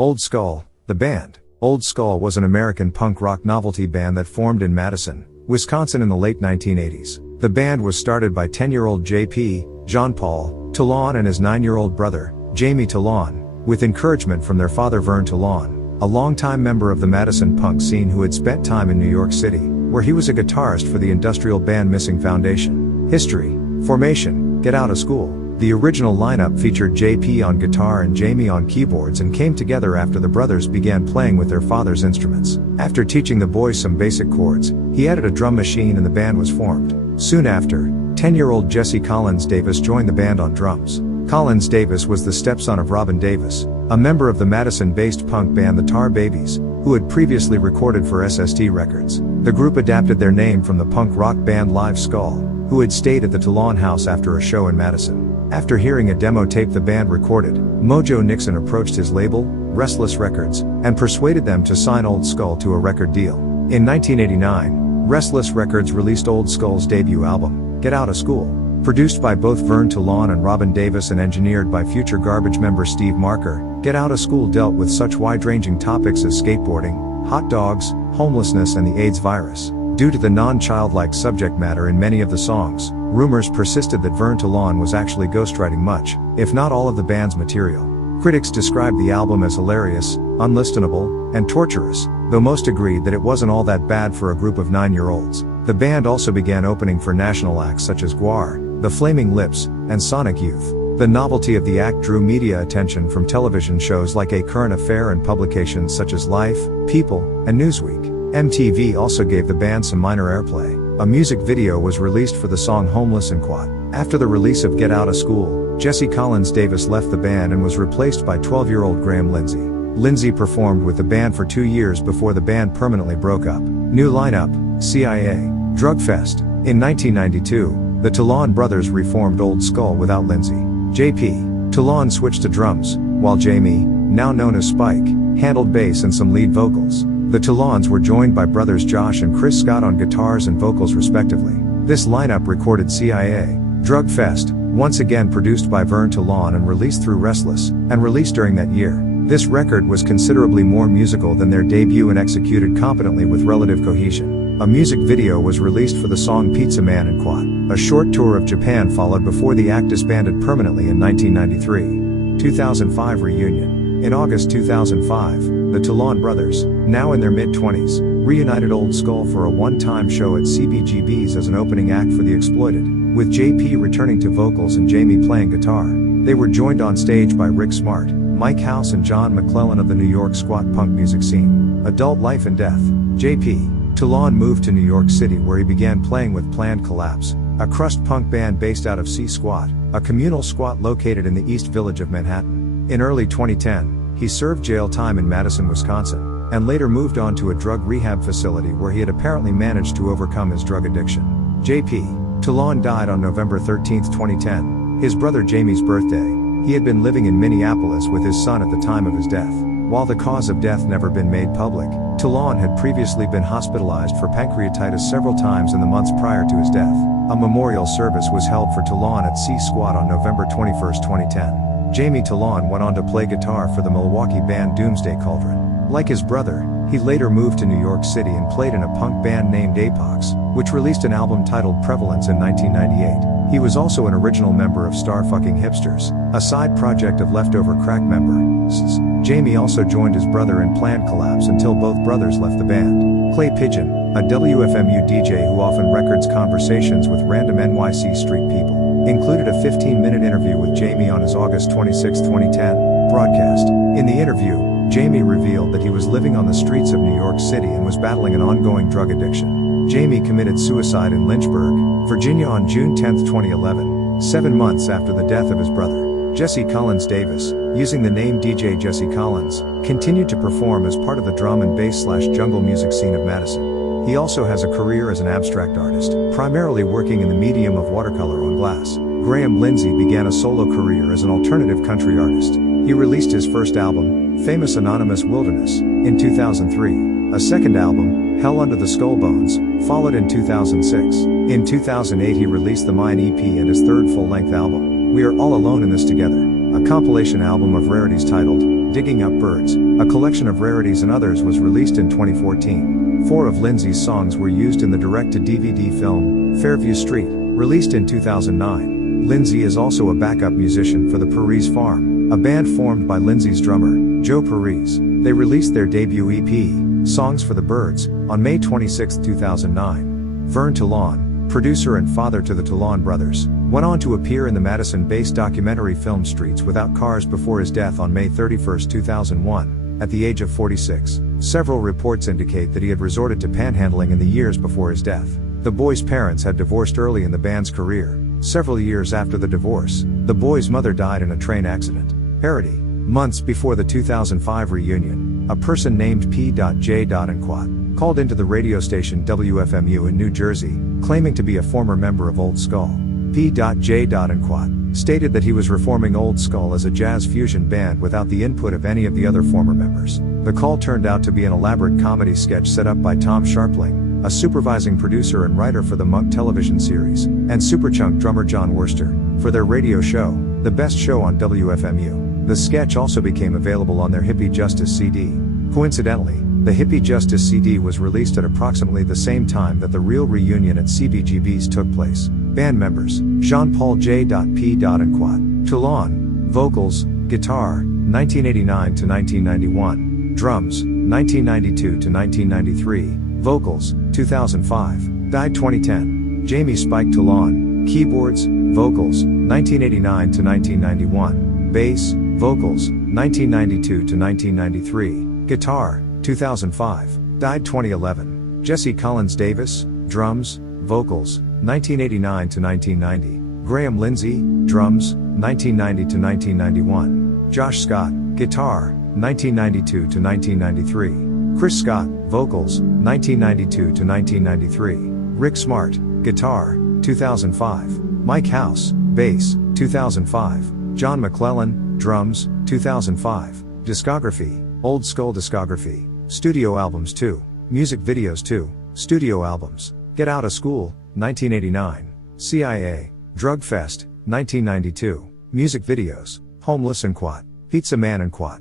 Old Skull, the band. Old Skull was an American punk rock novelty band that formed in Madison, Wisconsin in the late 1980s. The band was started by 10-year-old J.P., Jean-Paul, Toulon and his 9-year-old brother, Jamie Toulon, with encouragement from their father Vern Toulon, a longtime member of the Madison punk scene who had spent time in New York City, where he was a guitarist for the industrial band Missing Foundation. History. Formation. Get Out of School. The original lineup featured JP on guitar and Jamie on keyboards and came together after the brothers began playing with their father's instruments. After teaching the boys some basic chords, he added a drum machine and the band was formed. Soon after, 10-year-old Jesse Collins Davis joined the band on drums. Collins Davis was the stepson of Robin Davis, a member of the Madison-based punk band the Tar Babies, who had previously recorded for SST Records. The group adapted their name from the punk rock band Live Skull, who had stayed at the Toulon house after a show in Madison. After hearing a demo tape the band recorded, Mojo Nixon approached his label, Restless Records, and persuaded them to sign Old Skull to a record deal. In 1989, Restless Records released Old Skull's debut album, Get Out of School. Produced by both Vern Toulon and Robin Davis and engineered by Future Garbage member Steve Marker, Get Out of School dealt with such wide-ranging topics as skateboarding, hot dogs, homelessness and the AIDS virus. Due to the non-childlike subject matter in many of the songs, rumors persisted that Vern Toulon was actually ghostwriting much, if not all of the band's material. Critics described the album as hilarious, unlistenable, and torturous, though most agreed that it wasn't all that bad for a group of 9-year-olds. The band also began opening for national acts such as Gwar, The Flaming Lips, and Sonic Youth. The novelty of the act drew media attention from television shows like A Current Affair and publications such as Life, People, and Newsweek. MTV also gave the band some minor airplay. A music video was released for the song Homeless and Quad. After the release of Get Out of School, Jesse Collins Davis left the band and was replaced by 12-year-old Graham Lindsay. Lindsay performed with the band for 2 years before the band permanently broke up. New lineup: CIA, Drug Fest. In 1992, the Toulon brothers reformed Old Skull without Lindsay. J.P. Toulon switched to drums, while Jamie, now known as Spike, handled bass and some lead vocals. The Toulons were joined by brothers Josh and Chris Scott on guitars and vocals respectively. This lineup recorded CIA, Drug Fest, once again produced by Vern Toulon and released through Restless, and released during that year. This record was considerably more musical than their debut and executed competently with relative cohesion. A music video was released for the song Pizza Man and Quad. A short tour of Japan followed before the act disbanded permanently in 1993. 2005 reunion. In August 2005, the Toulon brothers, now in their mid-20s, reunited Old Skull for a one-time show at CBGB's as an opening act for The Exploited, with JP returning to vocals and Jamie playing guitar. They were joined on stage by Rick Smart, Mike House and John McClellan of the New York squat punk music scene. Adult Life and Death. JP. Toulon moved to New York City where he began playing with Planned Collapse, a crust punk band based out of C Squat, a communal squat located in the East Village of Manhattan. In early 2010, he served jail time in Madison, Wisconsin, and later moved on to a drug rehab facility where he had apparently managed to overcome his drug addiction. J.P. Toulon died on November 13, 2010, his brother Jamie's birthday. He had been living in Minneapolis with his son at the time of his death. While the cause of death never been made public, Toulon had previously been hospitalized for pancreatitis several times in the months prior to his death. A memorial service was held for Toulon at C Squat on November 21, 2010. Jamie Toulon went on to play guitar for the Milwaukee band Doomsday Cauldron. Like his brother, he later moved to New York City and played in a punk band named Apox, which released an album titled Prevalence in 1998. He was also an original member of Starfucking Hipsters, a side project of Leftover Crack members. Jamie also joined his brother in Planned Collapse until both brothers left the band. Clay Pigeon, a WFMU DJ who often records conversations with random NYC street people, included a 15-minute interview with Jamie on his August 26, 2010, broadcast. In the interview, Jamie revealed that he was living on the streets of New York City and was battling an ongoing drug addiction. Jamie committed suicide in Lynchburg, Virginia on June 10, 2011, 7 months after the death of his brother. Jesse Collins Davis, using the name DJ Jesse Collins, continued to perform as part of the drum and bass/jungle music scene of Madison. He also has a career as an abstract artist, primarily working in the medium of watercolor on glass. Graham Lindsay began a solo career as an alternative country artist. He released his first album, Famous Anonymous Wilderness, in 2003. A second album, Hell Under the Skull Bones, followed in 2006. In 2008 he released the Mine EP and his third full-length album, We Are All Alone in This Together. A compilation album of rarities titled, Digging Up Birds, a collection of rarities and others was released in 2014. 4 of Lindsay's songs were used in the direct-to-DVD film, Fairview Street, released in 2009. Lindsay is also a backup musician for the Paris Farm, a band formed by Lindsay's drummer, Joe Paris. They released their debut EP, Songs for the Birds, on May 26, 2009. Vern Toulon, producer and father to the Toulon brothers, went on to appear in the Madison-based documentary film Streets Without Cars before his death on May 31, 2001, at the age of 46. Several reports indicate that he had resorted to panhandling in the years before his death. The boys' parents had divorced early in the band's career. Several years after the divorce, the boys' mother died in a train accident. Parody. Months before the 2005 reunion, a person named P.J. Quat called into the radio station WFMU in New Jersey, claiming to be a former member of Old Skull. P.J. Quat stated that he was reforming Old Skull as a jazz fusion band without the input of any of the other former members. The call turned out to be an elaborate comedy sketch set up by Tom Sharpling, a supervising producer and writer for the Monk television series, and Superchunk drummer John Worster, for their radio show, The Best Show on WFMU. The sketch also became available on their Hippie Justice CD. Coincidentally, the Hippie Justice CD was released at approximately the same time that the real reunion at CBGB's took place. Band members: Jean-Paul J. P. and Quat. Toulon, vocals, guitar, 1989 to 1991, drums, 1992 to 1993, vocals, 2005, died 2010. Jamie Spike Toulon, keyboards, vocals, 1989 to 1991, bass, vocals, 1992 to 1993, guitar, 2005, died 2011. Jesse Collins Davis, drums, vocals, 1989 to 1990. Graham Lindsay, drums, 1990 to 1991. Josh Scott, guitar, 1992 to 1993. Chris Scott, vocals, 1992 to 1993. Rick Smart, guitar, 2005. Mike House, bass, 2005. John McClellan, drums, 2005. Discography: Old Skull discography. Studio albums 2. Music videos 2. Studio albums: Get Out of School, 1989. CIA, Drug Fest, 1992. Music videos: Homeless and Quat, Pizza Man and Quat.